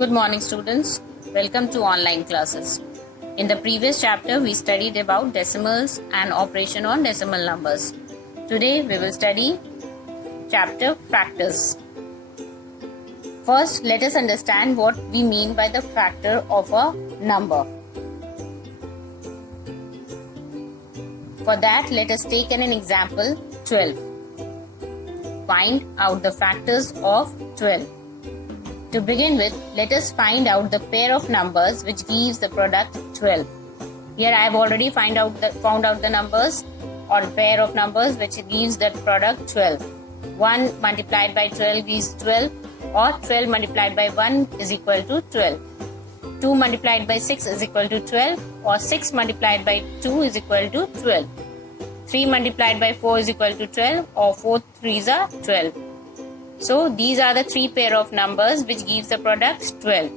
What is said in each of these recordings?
Good morning, students. Welcome to online classes. In the previous chapter, we studied about decimals and operation on decimal numbers. Today, we will study chapter factors. First, let us understand what we mean by the factor of a number. For that, let us take an example 12. Find out the factors of 12. To begin with, let us find out the pair of numbers which gives the product 12. Here I have already found out the numbers or pair of numbers which gives the product 12. 1 multiplied by 12 is 12, or 12 multiplied by 1 is equal to 12. 2 multiplied by 6 is equal to 12, or 6 multiplied by 2 is equal to 12. 3 multiplied by 4 is equal to 12, or 4 3s are 12. So these are the three pair of numbers which gives the product 12.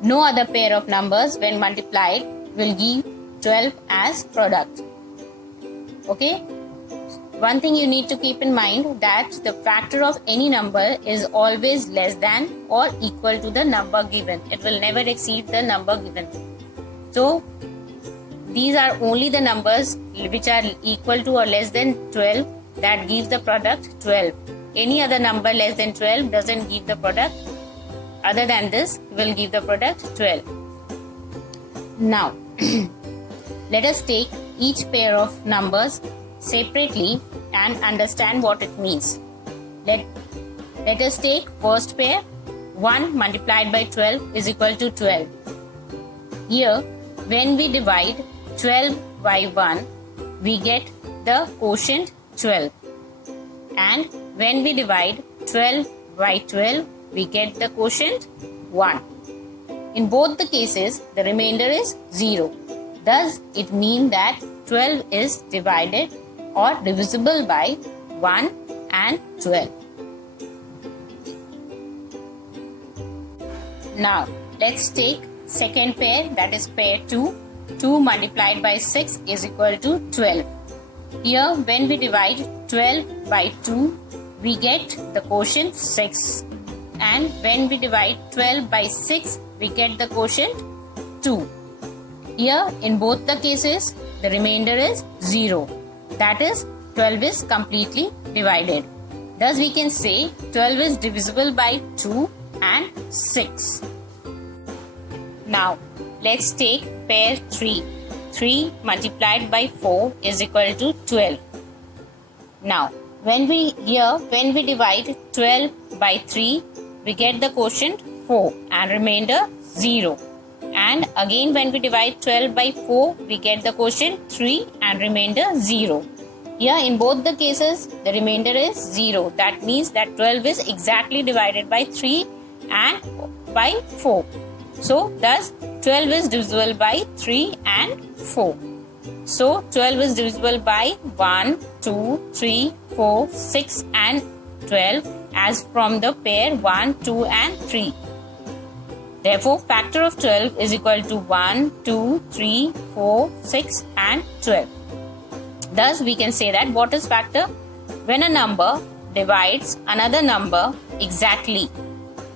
No other pair of numbers when multiplied will give 12 as product. Okay? One thing you need to keep in mind that the factor of any number is always less than or equal to the number given. It will never exceed the number given. So these are only the numbers which are equal to or less than 12 that gives the product 12. Any other number less than 12 doesn't give the product. Other than this will give the product 12. Now, let us take each pair of numbers separately and understand what it means. Let us take first pair. 1 multiplied by 12 is equal to 12. Here, when we divide 12 by 1, we get the quotient 12. And when we divide 12 by 12, we get the quotient 1. In both the cases, the remainder is 0. Thus, it means that 12 is divided or divisible by 1 and 12. Now, let's take second pair, that is pair 2. 2 multiplied by 6 is equal to 12. Here, when we divide 12 by 2, we get the quotient 6. And when we divide 12 by 6, we get the quotient 2. Here, in both the cases, the remainder is 0. That is, 12 is completely divided. Thus, we can say 12 is divisible by 2 and 6. Now, let's take pair 3. 3 multiplied by 4 is equal to 12. Now, when we divide 12 by 3, we get the quotient 4 and remainder 0. And again when we divide 12 by 4, we get the quotient 3 and remainder 0. Here in both the cases, the remainder is 0. That means that 12 is exactly divided by 3 and by 4. So, thus 12 is divisible by 3 and 4. So, 12 is divisible by 1, 2, 3, 4, 6 and 12 as from the pair 1, 2 and 3. Therefore, factor of 12 is equal to 1, 2, 3, 4, 6 and 12. Thus, we can say that what is factor? When a number divides another number exactly,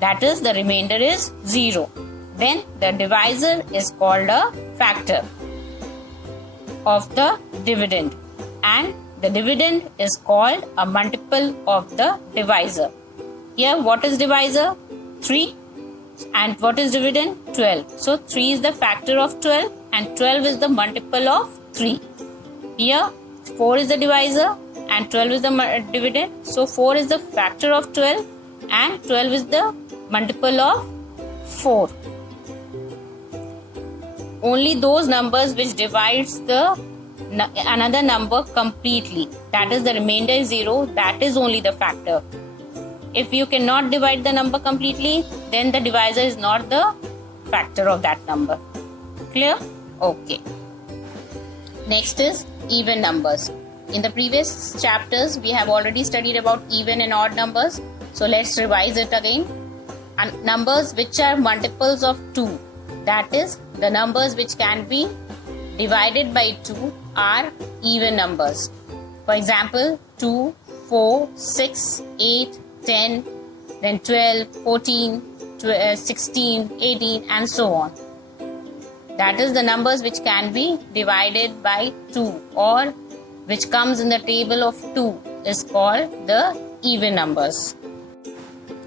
that is the remainder is 0. Then the divisor is called a factor of the dividend, and the dividend is called a multiple of the divisor. Here what is divisor? 3, and what is dividend? 12. So 3 is the factor of 12 and 12 is the multiple of 3. Here 4 is the divisor and 12 is the dividend. So 4 is the factor of 12 and 12 is the multiple of 4. Only those numbers which divides another number completely, that is the remainder is 0, that is only the factor. If you cannot divide the number completely, then the divisor is not the factor of that number. Clear? Okay. Next is even numbers. In the previous chapters, we have already studied about even and odd numbers. So let's revise it again. And numbers which are multiples of 2. That is, the numbers which can be divided by 2 are even numbers. For example, 2, 4, 6, 8, 10, then 12, 14, 16, 18 and so on. That is the numbers which can be divided by 2 or which comes in the table of 2 is called the even numbers.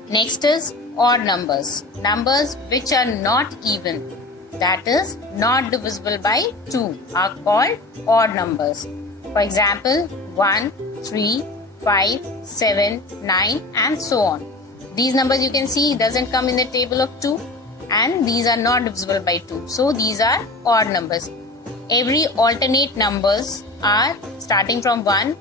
Next is odd numbers. Numbers which are not even, that is not divisible by 2, are called odd numbers. For example, 1, 3, 5, 7, 9 and so on. These numbers you can see doesn't come in the table of 2 and these are not divisible by 2. So these are odd numbers. Every alternate numbers are starting from 1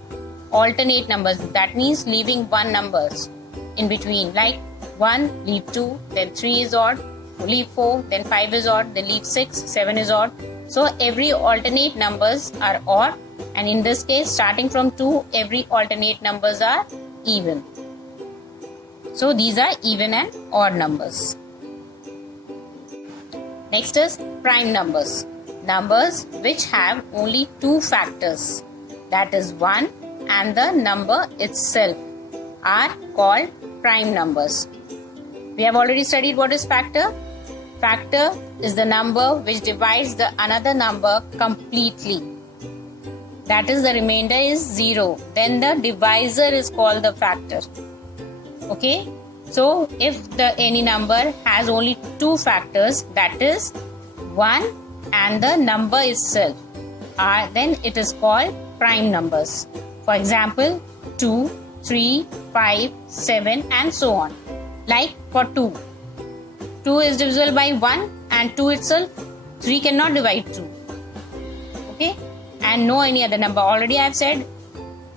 alternate numbers. That means leaving 1 numbers in between. Like 1, leave 2, then 3 is odd, leave 4, then 5 is odd, then leave 6, 7 is odd. So every alternate numbers are odd, and in this case starting from 2 every alternate numbers are even. So these are even and odd numbers. Next is prime numbers. Numbers which have only 2 factors, that is 1 and the number itself, are called prime numbers. We have already studied what is factor. Factor is the number which divides the another number completely. That is, the remainder is 0. Then the divisor is called the factor. Okay? So if any number has only 2 factors, that is 1 and the number itself, then it is called prime numbers. For example, 2, 3, 5, 7 and so on. Like for 2. 2 is divisible by 1 and 2 itself. 3 cannot divide 2. Okay? And no any other number. Already I have said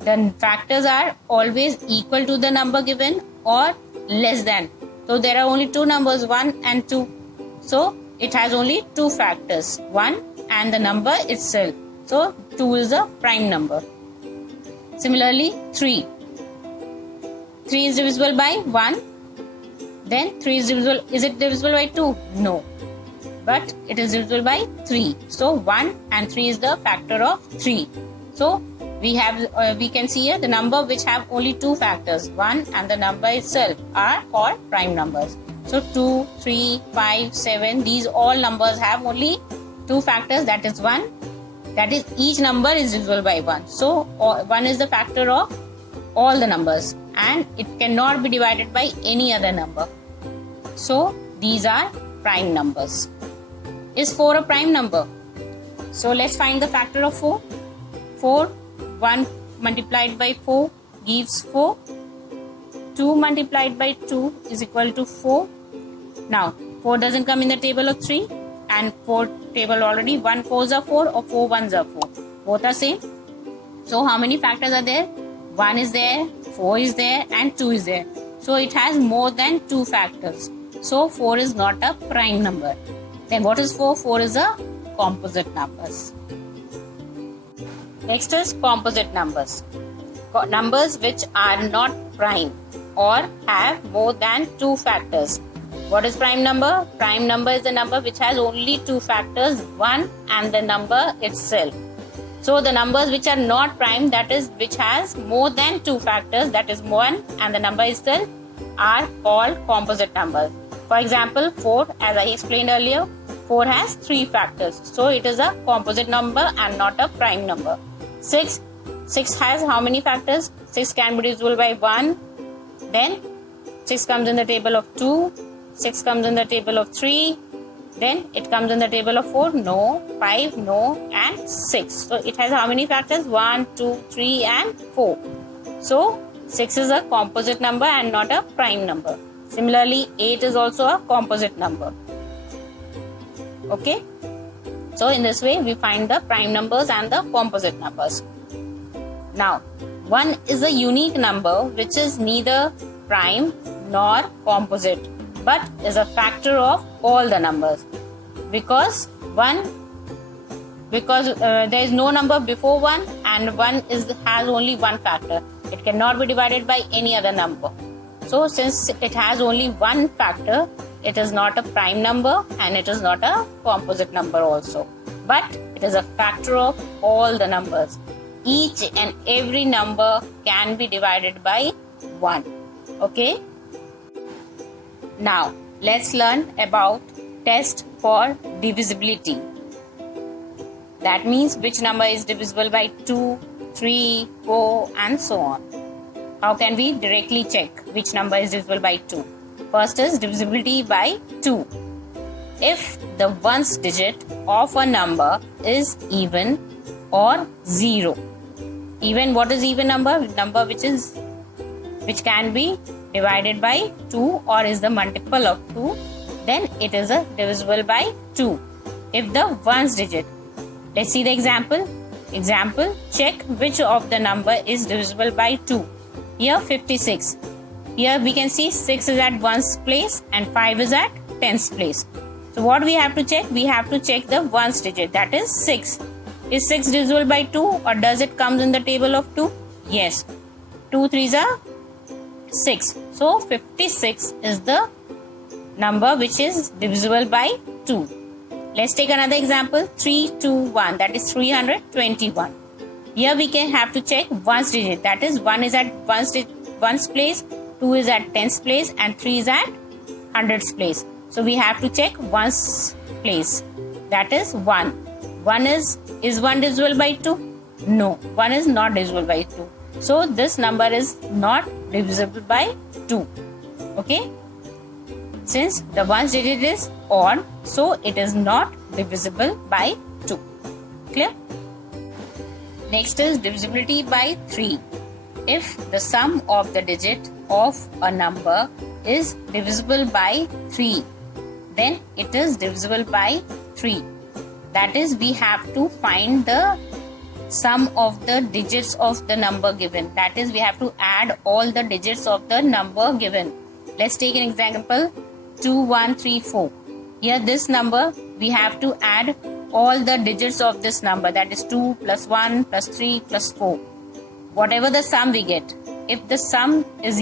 the factors are always equal to the number given or less than. So there are only 2 numbers, 1 and 2. So it has only 2 factors, 1 and the number itself. So 2 is a prime number. Similarly, 3. 3 is divisible by 1. Then 3 is divisible. Is it divisible by 2? No. But it is divisible by 3. So 1 and 3 is the factor of 3. So we can see here the number which have only 2 factors, 1 and the number itself, are called prime numbers. So 2, 3, 5, 7, these all numbers have only 2 factors, that is 1. That is, each number is divisible by 1. So 1 is the factor of all the numbers and it cannot be divided by any other number. So these are prime numbers. Is 4 a prime number? So let's find the factor of 4. 4, 1 multiplied by 4 gives 4. 2 multiplied by 2 is equal to 4. Now 4 doesn't come in the table of 3 and 4 table already. 1 4s are 4 or 4 1s are 4. Both are same. So how many factors are there? 1 is there, 4 is there and 2 is there. So it has more than 2 factors. So 4 is not a prime number. Then what is 4? 4 is a composite numbers. Next is composite numbers. Numbers which are not prime or have more than 2 factors. What is prime number? Prime number is the number which has only 2 factors, 1 and the number itself. So the numbers which are not prime, that is which has more than 2 factors, that is 1 and the number itself, are called composite numbers. For example, 4, as I explained earlier, 4 has 3 factors. So it is a composite number and not a prime number. 6 has how many factors? 6 can be divisible by 1. Then 6 comes in the table of 2. 6 comes in the table of 3. Then it comes in the table of 4. No. 5. No. And 6. So it has how many factors? 1, 2, 3 and 4. So 6 is a composite number and not a prime number. Similarly, 8 is also a composite number. Okay. So in this way we find the prime numbers and the composite numbers. Now 1 is a unique number which is neither prime nor composite but is a factor of all the numbers. Because there is no number before 1 and 1 has only 1 factor. It cannot be divided by any other number. So since it has only 1 factor, it is not a prime number and it is not a composite number also. But it is a factor of all the numbers. Each and every number can be divided by 1. Okay? Now, let's learn about test for divisibility. That means which number is divisible by 2, 3, 4 and so on. How can we directly check which number is divisible by 2? First is divisibility by 2. If the ones digit of a number is even or 0. Even, what is even number? Number which can be divided by 2 or is the multiple of 2, then it is a divisible by 2. If the ones digit, let's see the example. Example, check which of the number is divisible by 2. Here 56. Here we can see 6 is at ones place and 5 is at tens place. So what we have to check? We have to check the ones digit, that is 6. Is 6 divisible by 2 or does it come in the table of 2? Yes. 2 3s are 6. So 56 is the number which is divisible by 2. Let's take another example. 3 2 1, that is 321. Here we can have to check ones digit, that is 1 is at ones place, 2 is at tens place and 3 is at hundreds place. So we have to check ones place, that is 1. 1 is 1 divisible by 2? No, 1 is not divisible by 2. So this number is not divisible by 2. Okay? Since the ones digit is odd, so it is not divisible by 2. Clear? Next is divisibility by 3. If the sum of the digit of a number is divisible by 3, then it is divisible by 3. That is, we have to find the sum of the digits of the number given. That is, we have to add all the digits of the number given. Let's take an example. 2 1 3 4. Here this number, we have to add all the digits of this number, that is 2 plus 1 plus 3 plus 4. Whatever the sum we get, if the sum is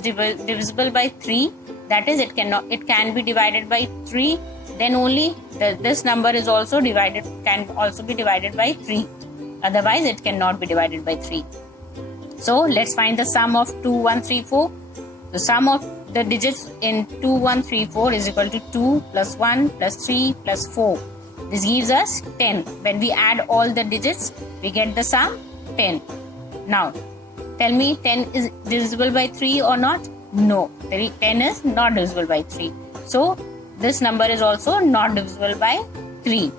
divisible by 3, that is it can be divided by 3, then only this number is also can also be divided by 3. Otherwise it cannot be divided by 3. So let's find the sum of 2 1 3 4. The sum of the digits in 2 1 3 4 is equal to 2 plus 1 plus 3 plus 4. This gives us 10. When we add all the digits, we get the sum 10. Now, tell me, 10 is divisible by 3 or not? No, 10 is not divisible by 3. So, this number is also not divisible by 3.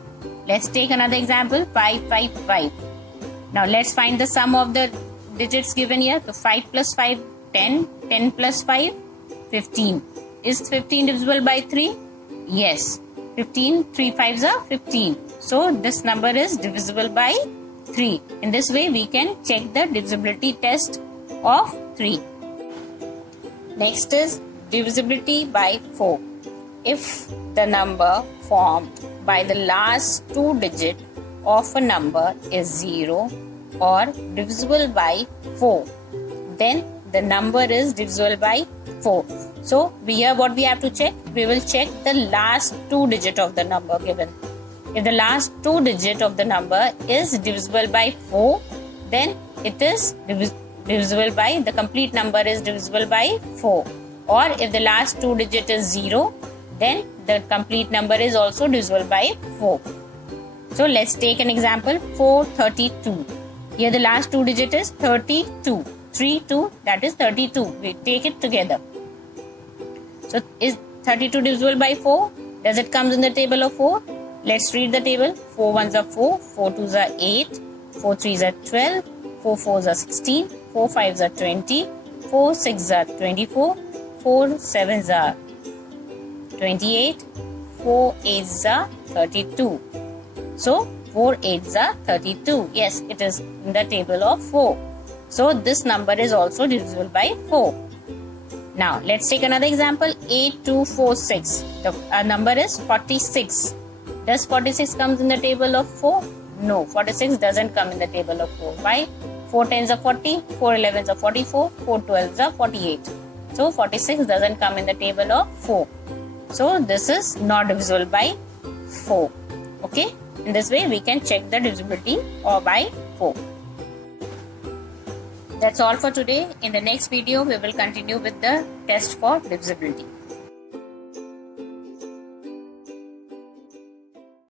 Let's take another example, 5 5 5. Now, let's find the sum of the digits given here. So, 5 plus 5, 10. 10 plus 5, 15. Is 15 divisible by 3? Yes. 15, 3 5s are 15. So, this number is divisible by 3. In this way, we can check the divisibility test of 3. Next is divisibility by 4. If the number formed by the last 2 digits of a number is 0 or divisible by 4, then the number is divisible by 4. So, here what we have to check? We will check the last 2 digits of the number given. If the last 2 digits of the number is divisible by 4, then it is divisible by, the complete number is divisible by 4. Or if the last 2 digit is 0, then the complete number is also divisible by 4. So let's take an example, 432. Here the last 2 digit is 32. 3, 2, that is 32. We take it together. So is 32 divisible by 4? Does it come in the table of 4? Let's read the table. 4 1s are 4, 4 2s are 8, 4 3s are 12, 4 4s are 16, 4 5s are 20, 4 6s are 24, 4 7s are 28, 4 8s are 32. So 4 8s are 32. Yes, it is in the table of 4. So this number is also divisible by 4. Now let's take another example. 8246. The number is 46. Does 46 comes in the table of 4? No, 46 doesn't come in the table of 4. Why? 4 10s are 40, 4 11s are 44, 4 12s are 48. So 46 doesn't come in the table of 4. So this is not divisible by 4. Okay? In this way we can check the divisibility or by 4. That's all for today. In the next video we will continue with the test for divisibility.